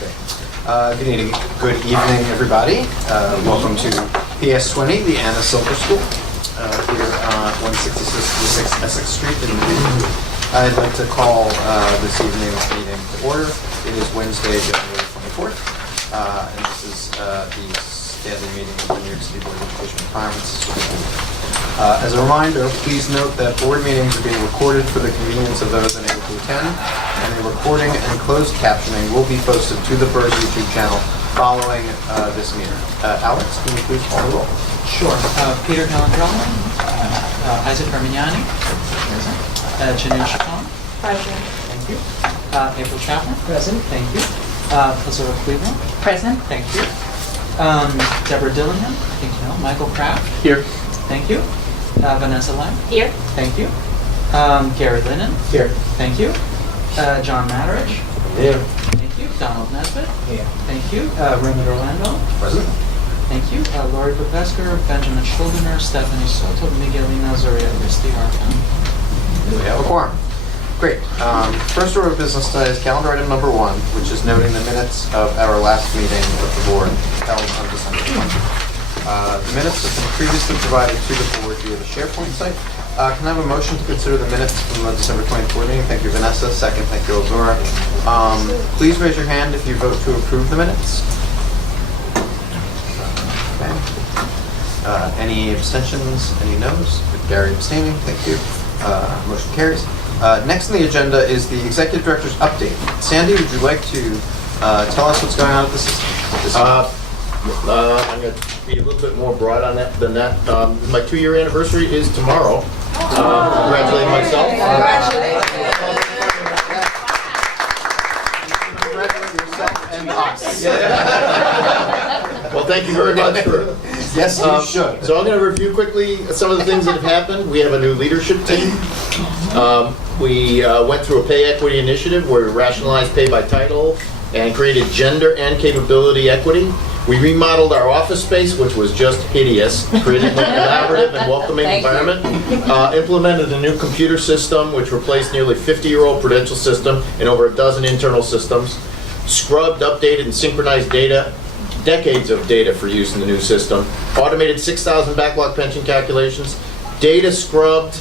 Good evening, everybody. Welcome to PS20, the Anna Silver School, here on 166 Essex Street in Newton. I'd like to call this evening's meeting to order. It is Wednesday, January 24th, and this is the standing meeting of the New York City Board of Education Requirements. As a reminder, please note that board meetings are being recorded for the convenience of those unable to attend, and a recording and closed captioning will be posted to the BERS YouTube channel following this meeting. Alex, can you please call the roll? Sure. Peter Calandrella, Isaac Armignani, Janine Chacon. Present. Thank you. April Chapman. Present. Thank you. Lazura Cleveland. Present. Thank you. Deborah Dillingham. I think you know. Michael Kraft. Here. Thank you. Vanessa Lang. Here. Thank you. Gary Lennon. Here. Thank you. John Matterich. Here. Thank you. Donald Nesbitt. Here. Thank you. Raymond Orlando. Present. Thank you. Laurie Bupesker, Benjamin Schuldener, Stephanie Soto, Miguelina Zoria Risti Arkham. We have a quorum. Great. First order of business today is calendar item number 1, which is noting the minutes of our last meeting with the board held on December 20th. The minutes have been previously provided to the board via the SharePoint site. Can I have a motion to consider the minutes from the December 24th meeting? Thank you, Vanessa. Second, thank you, Lazura. Please raise your hand if you vote to approve the minutes. Okay. Any abstentions? Any noes? Gary abstaining. Thank you. Motion carries. Next on the agenda is the Executive Director's update. Sandy, would you like to tell us what's going on at the system? I'm going to be a little bit more broad on that than that. My 2-year anniversary is tomorrow. Congratulate myself. Congratulate yourself and us. Well, thank you very much for. Yes, you should. So I'm going to review quickly some of the things that have happened. We have a new leadership team. We went through a pay equity initiative where we rationalized pay by title and created gender and capability equity. We remodeled our office space, which was just hideous, created a more collaborative and welcoming environment, implemented a new computer system, which replaced nearly 50-year-old Prudential system and over a dozen internal systems, scrubbed, updated, and synchronized data, decades of data for use in the new system, automated 6,000 backlog pension calculations, data scrubbed,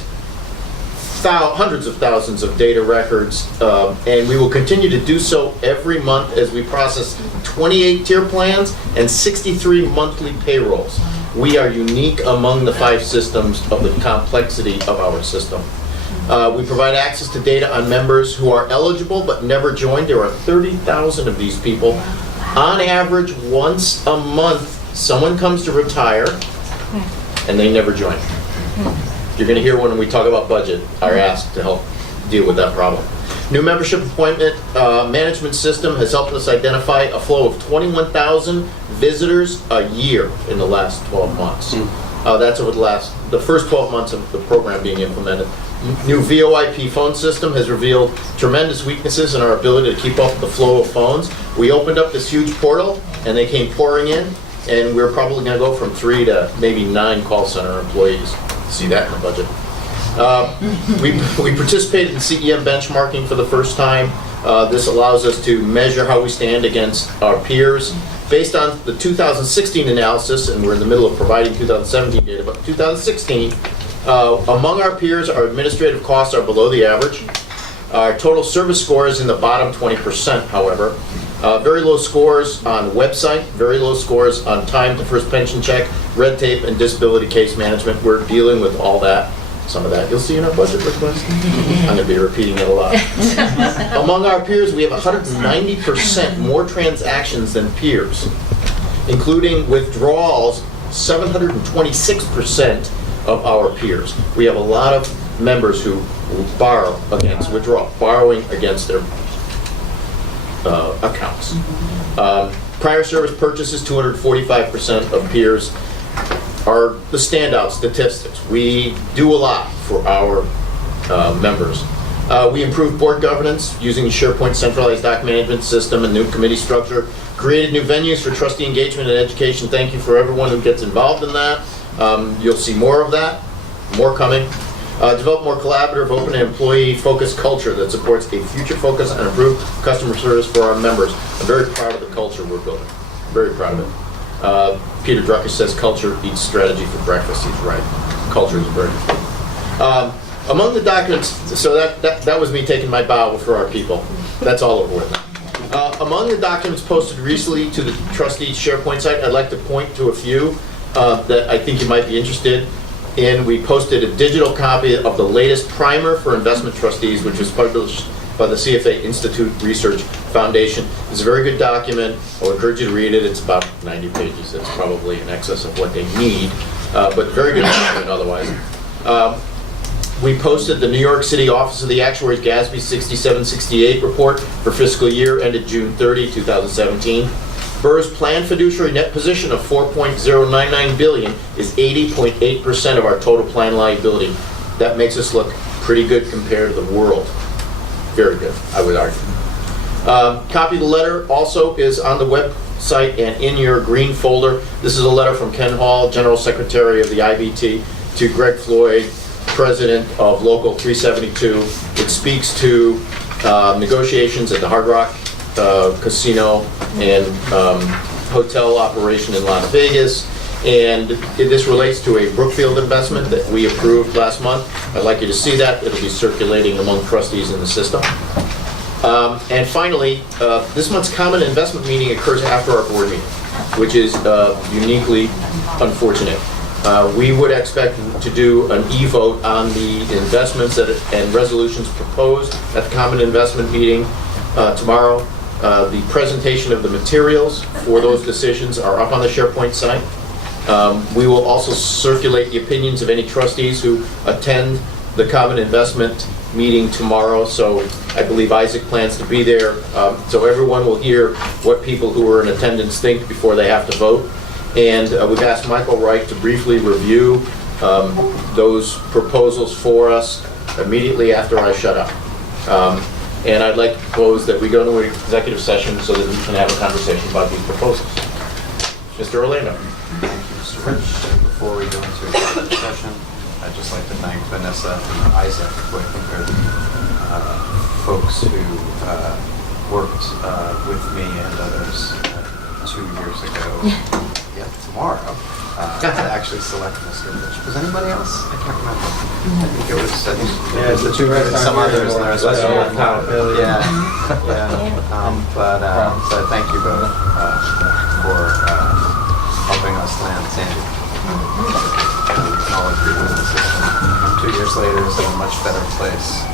hundreds of thousands of data records, and we will continue to do so every month as we process 28 tier plans and 63 monthly payrolls. We are unique among the 5 systems of the complexity of our system. We provide access to data on members who are eligible but never joined. There are 30,000 of these people. On average, once a month, someone comes to retire and they never join. You're going to hear when we talk about budget, our ask to help deal with that problem. New membership appointment management system has helped us identify a flow of 21,000 visitors a year in the last 12 months. That's over the first 12 months of the program being implemented. New VoIP phone system has revealed tremendous weaknesses in our ability to keep up with the flow of phones. We opened up this huge portal and they came pouring in, and we're probably going to go from 3 to maybe 9 call center employees. See that in the budget. We participated in CEM benchmarking for the first time. This allows us to measure how we stand against our peers. Based on the 2016 analysis, and we're in the middle of providing 2017 data, but 2016, among our peers, our administrative costs are below the average. Our total service score is in the bottom 20%, however. Very low scores on website, very low scores on time to first pension check, red tape, and disability case management. We're dealing with all that. Some of that you'll see in our budget request. I'm going to be repeating it a lot. Among our peers, we have 190% more transactions than peers, including withdrawals, 726% of our peers. We have a lot of members who borrow against withdrawal, borrowing against their accounts. Prior service purchases, 245% of peers are the standout statistics. We do a lot for our members. We improved board governance using the SharePoint centralized doc management system and new committee structure. Created new venues for trustee engagement and education. Thank you for everyone who gets involved in that. You'll see more of that, more coming. Develop more collaborative, open, and employee-focused culture that supports a future focus on improved customer service for our members. I'm very proud of the culture we're building. Very proud of it. Peter Drucker says culture eats strategy for breakfast. He's right. Culture is very important. Among the documents, so that was me taking my bow for our people. That's all over with now. Among the documents posted recently to the trustees SharePoint site, I'd like to point to a few that I think you might be interested in. We posted a digital copy of the latest primer for investment trustees, which was published by the CFA Institute Research Foundation. It's a very good document. I'll encourage you to read it. It's about 90 pages. It's probably in excess of what they need, but very good document otherwise. We posted the New York City Office of the Actuaries GASB 6768 report for fiscal year ended June 30, 2017. BERS planned fiduciary net position of $4.099 billion is 80.8% of our total planned liability. That makes us look pretty good compared to the world. Very good, I would argue. Copy of the letter also is on the website and in your green folder. This is a letter from Ken Hall, General Secretary of the IBT, to Greg Floyd, President of Local 372. It speaks to negotiations at the Hard Rock Casino and hotel operation in Las Vegas. And this relates to a Brookfield investment that we approved last month. I'd like you to see that. It'll be circulating among trustees in the system. And finally, this month's common investment meeting occurs after our board meeting, which is uniquely unfortunate. We would expect to do an e-vote on the investments and resolutions proposed at the common investment meeting tomorrow. The presentation of the materials for those decisions are up on the SharePoint site. We will also circulate the opinions of any trustees who attend the common investment meeting tomorrow. So I believe Isaac plans to be there. So everyone will hear what people who are in attendance think before they have to vote. And we've asked Michael Wright to briefly review those proposals for us immediately after I shut up. And I'd like to propose that we go to an executive session so that we can have a conversation about these proposals. Mr. Orlando. Thank you, Mr. Rich. Before we go into executive session, I'd just like to thank Vanessa and Isaac, who I think are folks who worked with me and others 2 years ago. Yeah, tomorrow, to actually select Mr. Rich. Was anybody else? I can't remember. I think it was the two and some others. And the rest was yeah. So thank you both for helping us land Sandy. And we can all agree with the system 2 years later is in a much better place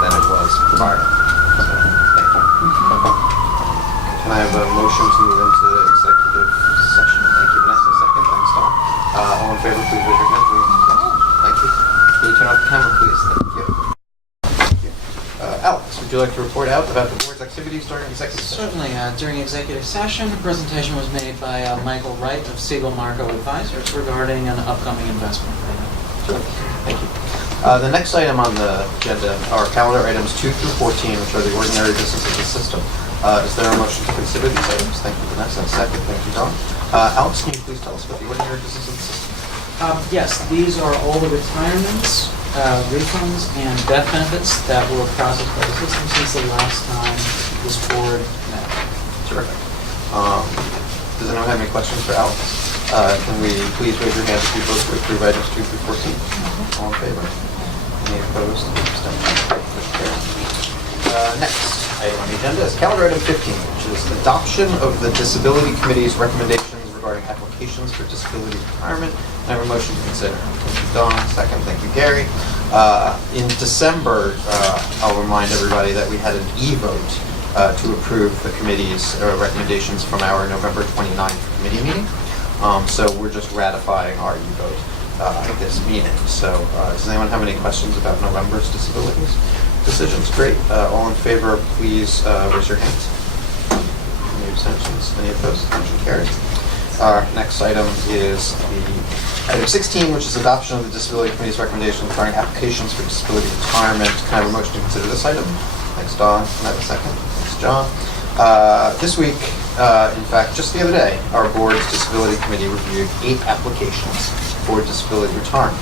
than it was prior. So thank you. Can I have a motion to move into executive session? Thank you, Vanessa. Second. Thanks, Tom. All in favor, please raise your hand. Thank you. Can you turn off the camera, please? Thank you. Thank you. Alex, would you like to report out about the board's activities during executive session? Certainly. During executive session, a presentation was made by Michael Wright of Siegel Marco Advisors regarding an upcoming investment. Thank you. The next item on the agenda are calendar items 2 through 14, which are the ordinary business of the system. Is there a motion to consider these items? Thank you, Vanessa. Second. Thank you, Don. Alex, can you please tell us about the ordinary business of the system? Yes, these are all the retirements, refunds, and death benefits that were processed by the system since the last time this board met. Terrific. Does anyone have any questions for Alex? Can we please raise your hand if you vote to approve items 2 through 14? All in favor? Any opposed? Abstentions? Motion carries. Next item on the agenda is calendar item 15, which is adoption of the Disability Committee's recommendations regarding applications for disability retirement. I have a motion to consider. Thank you, Don. Second. Thank you, Gary. In December, I'll remind everybody that we had an e-vote to approve the committee's recommendations from our November 29th committee meeting. So we're just ratifying our e-vote at this meeting. So does anyone have any questions about November's disabilities decisions? Great. All in favor, please raise your hands. Any abstentions? Any opposed? Motion carries. Our next item is item 16, which is adoption of the Disability Committee's recommendation regarding applications for disability retirement. Can I have a motion to consider this item? Thanks, Don. Can I have a second? Thanks, John. This week, in fact, just the other day, our board's Disability Committee reviewed 8 applications for disability retirement.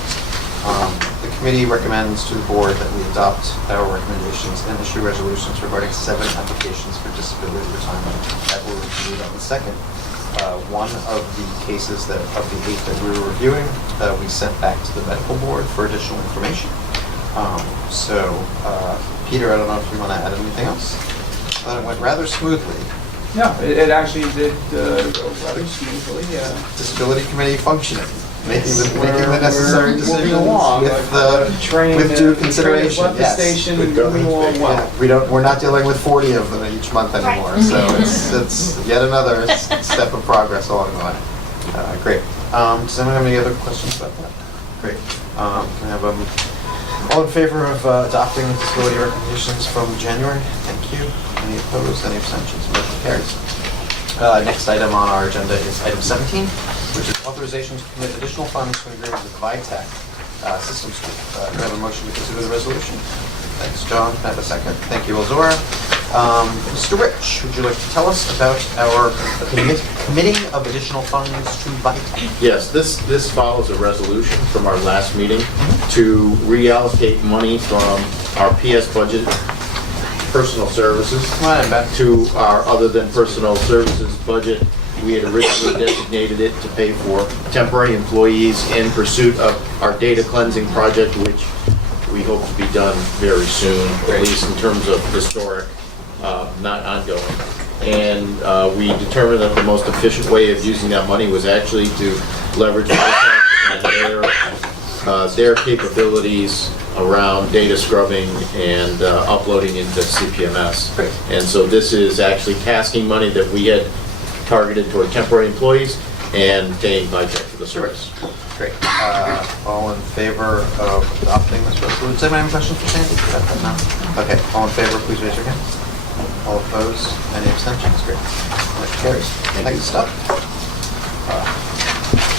The committee recommends to the board that we adopt our recommendations and issue resolutions regarding 7 applications for disability retirement that were reviewed on the 2nd. One of the cases of the 8 that we were reviewing, we sent back to the medical board for additional information. Peter, I don't know if you want to add anything else? It went rather smoothly. No, it actually did go rather smoothly. Disability committee functioning, making the We're necessary moving decisions along, with due consideration. Left the Yes. station, Good moving along governance. well. We're not dealing with 40 of them each month anymore, so it's yet another step of progress along the way. Great. Does anyone have any other questions about that? Great. Can I have all in favor of adopting disability recommendations from January? Thank you. Any opposed? Any abstentions? Motion carries. Next item on our agenda is item 17, which is authorization to commit additional funds to an agreement with VITEC Systems Group. Do I have a motion to consider the resolution? Thanks, John. Can I have a second? Thank you, Elzora. Mr. Rich, would you like to tell us about our committing of additional funds to VITEC? Yes, this follows a resolution from our last meeting to reallocate money from our PS budget, personal services, Come on in, Ben. to our other than personal services budget. We had originally designated it to pay for temporary employees in pursuit of our data cleansing project, which we hope to be done very soon, at least in terms of historic, not ongoing. And we determined that the most efficient way of using that money was actually to leverage and their capabilities around data scrubbing and uploading into CPMS. Great. And so this is actually tasking money that we had targeted toward temporary employees and paying VITEC for the service. Great. All in favor of adopting this resolution? Does anyone have any questions for Sandy? No? Okay. All in favor, please raise your hand. All opposed? Any abstentions? Great. Motion carries. Thanks, Stuff.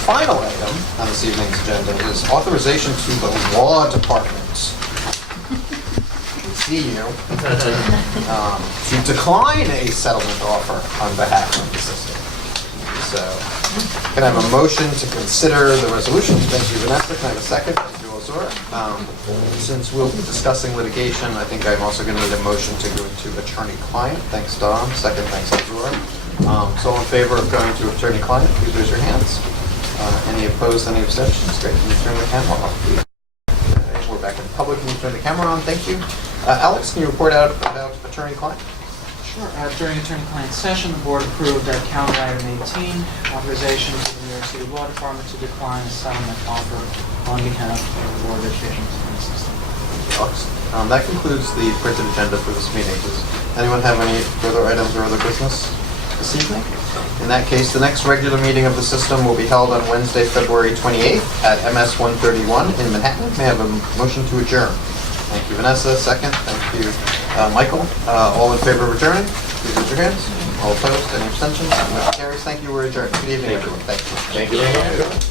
Final item on this evening's agenda is authorization to the law department. We see you. To decline a settlement offer on behalf of the system. So, can I have a motion to consider the resolution? Thank you, Vanessa. Can I have a second? Thank you, Ozora. Since we'll be discussing litigation, I think I'm also going to need a motion to go into attorney-client. Thanks, Dom. Second, thanks, Ozora. So all in favor of going to attorney-client, please raise your hands. Any opposed, any abstentions? Great. Can you turn the camera off, please? Okay, we're back in public. Can you turn the camera on? Thank you. Alex, can you report out about attorney-client? Sure. During attorney-client session, the board approved calendar item 18, authorization to the New York City Law Department to decline a settlement offer on behalf of the Board of Education System. Alex. That concludes the printed agenda for this meeting. Does anyone have any further items or other business this evening? In that case, the next regular meeting of the system will be held on Wednesday, February 28th at MS 131 in Manhattan. May I have a motion to adjourn? Thank you, Vanessa. Second. Thank you, Michael. All in favor of adjourning? Please raise your hands. All opposed? Any abstentions? Motion carries. Thank you. We're adjourned. Good evening, everyone. Thank you. Thank you very much.